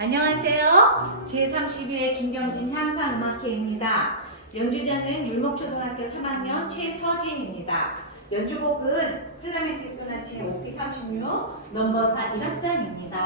안녕하세요. 제32회 김경진 향상음악회입니다. 연주자는 율목초등학교 3학년 최서진입니다. 연주곡은 플라멘티 소나체 5기 36 넘버 4 1악장입니다.